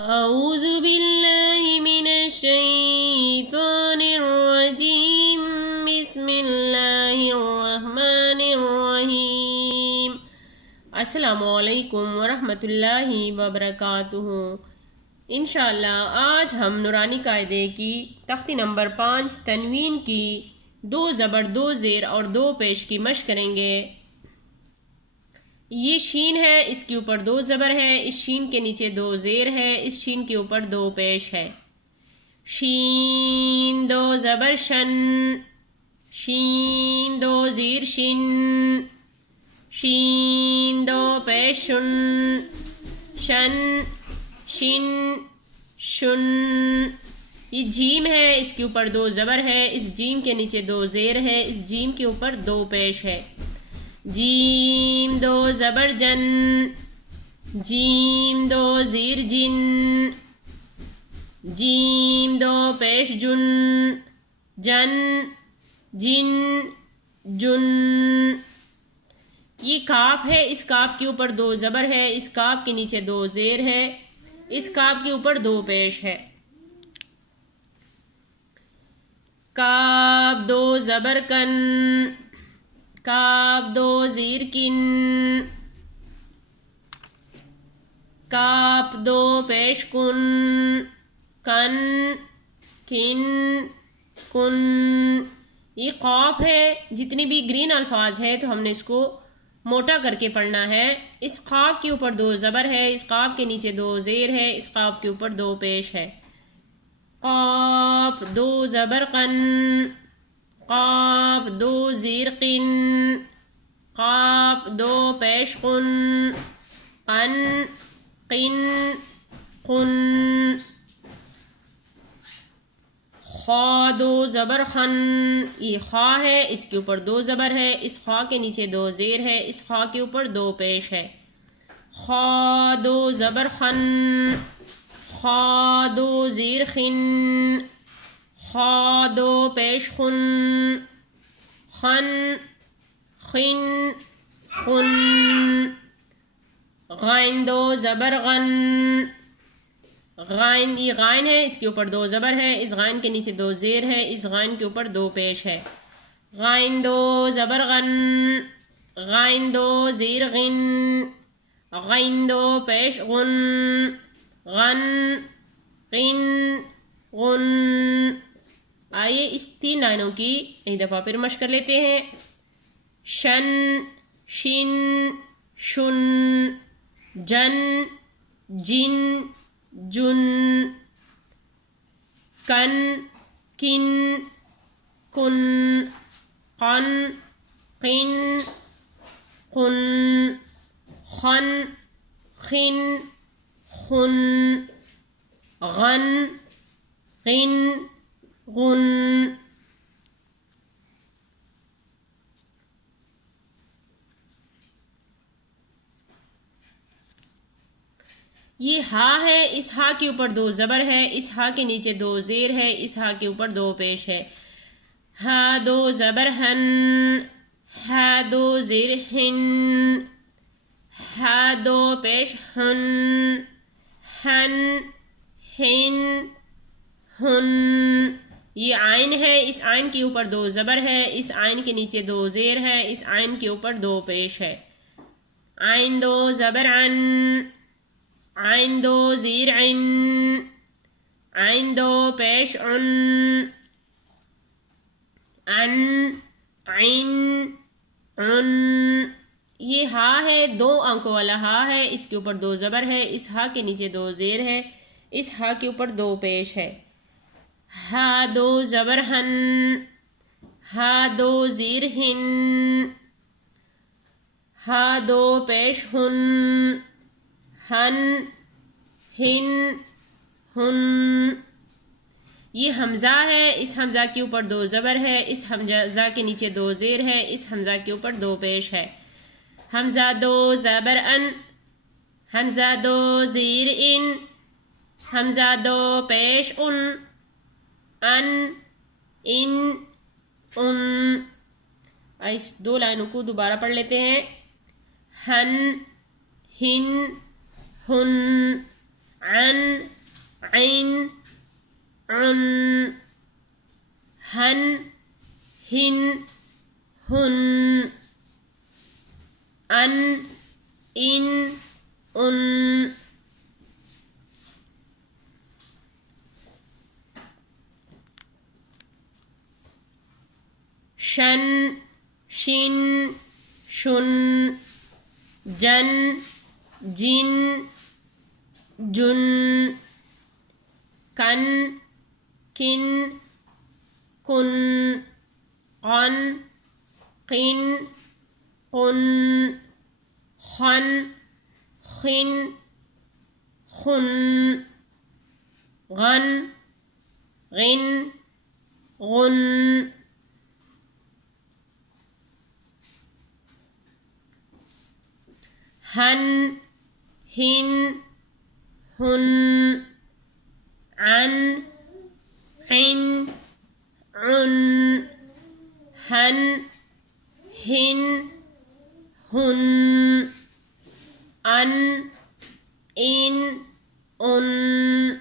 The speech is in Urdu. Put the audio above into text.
أعوذ بالله من الشيطان الرجيم بسم الله الرحمن الرحیم۔ السلام علیکم ورحمۃ اللہ وبرکاتہ۔ انشاءاللہ آج ہم نورانی قاعدے کی تختی نمبر 5 تنوین کی 2 زبر 2 زیر اور 2 پیش کی مشق کریں گے۔ یہ شین ہے، اس کے اوپر 2 زبر ہے، اس شین کے نیچے 2 زیر ہے، اس شین کے اوپر 2 پیش ہے۔ شین 2 زبر شن، شین 2 زیر شن، شین 2 پیش شن، شن شن شن۔ یہ جیم ہے، اس کے اوپر 2 زبر ہے، اس جیم کے نیچے 2 زیر ہے، اس جیم کے اوپر 2 پیش ہے۔ جیم 2 زبر جن، جیم 2 زیر جن، جیم 2 پیش جن، جن جن جن۔ یہ کاف ہے، اس کاف کے اوپر 2 زبر ہے، اس کاف کے نیچے 2 زیر ہے، اس کاف کے اوپر 2 پیش ہے۔ کاف 2 زبر کن، کاف 2 زیر کن، کاف 2 پیش کن، کن کن کن۔ یہ قاف ہے، جتنی بھی گرین الفاظ ہے تو ہم نے اس کو موٹا کر کے پڑھنا ہے۔ اس قاف کے اوپر 2 زبر ہے، اس قاف کے نیچے 2 زیر ہے، اس قاف کے اوپر 2 پیش ہے۔ قاف 2 زبر قن، قاف 2 زیر قن، قاف 2 پیش قن، قن قن قن۔ خا 2 زبر خن، یہ خا ہے، اس کے اوپر 2 زبر ہے، اس خا کے نیچے 2 زیر ہے، اس خا کے اوپر 2 پیش ہے۔ خا 2 زبر خن، خا 2 زیر خن، خا 2 پیش خن، خن خن خن۔ غائن 2 زبر غن، غائن یہ غائن ہے، اس کے اوپر 2 زبر ہے، اس غائن کے نیچے 2 زیر ہے، اس غائن کے اوپر 2 پیش ہے۔ غائن 2 زبر غن، غائن 2 زیر غن، غائن 2 پیش غن، غن غن غن۔ آئیے اس 3 لائنوں کی ایک دفعہ پھر مشق کر لیتے ہیں۔ شن شن شن، جن جن جن، کن کن کن، قن قن قن، خن خن خن، غن غن غن۔ یہ ہا ہے، اس ہا کے اوپر 2 زبر ہے، اس ہا کے نیچے 2 زیر ہے، اس ہا کے اوپر 2 پیش ہے۔ ہا 2 زبر ہن، ہا 2 زیر ہن، ہا 2 پیش ہن، ہن ہن ہن۔ یہ آئین ہے، اس آئین کے اوپر 2 زبر ہے، اس آئین کے نیچے 2 زیر ہے، اس آئین کے اوپر 2 پیش ہے۔ آئین 2 زبر عن، عین 2 زیر عن، عین 2 پیش عن، عن عین عن۔ یہ ہا ہے، 2 آنکھوں والا ہا ہے، اس کے اوپر 2 زبر ہے، اس ہا کے نیچے 2 زیر ہے، اس ہا کے اوپر 2 پیش ہے۔ ہا 2 زبر ہن، ہا 2 زیر ہن، ہا 2 پیش ہن، ہن ہن ہن۔ یہ حمزہ ہے، اس حمزہ کے اوپر 2 زبر ہے، اس حمزہ کے نیچے 2 زیر ہے، اس حمزہ کے اوپر 2 پیش ہے۔ حمزہ 2 زبر ان، حمزہ 2 زیر ان، حمزہ 2 پیش ان، ان ان ان۔ اس 2 لائنوں کو دوبارہ پڑھ لیتے ہیں۔ ہن ہن ہن، عن عين عن هن هن هن أن إن أن شن شن شن جن جن جن كن كن كن قن قن قن خن خن خن غن غن غن هن هن هن عن عن عن هن هن هن أن إن أن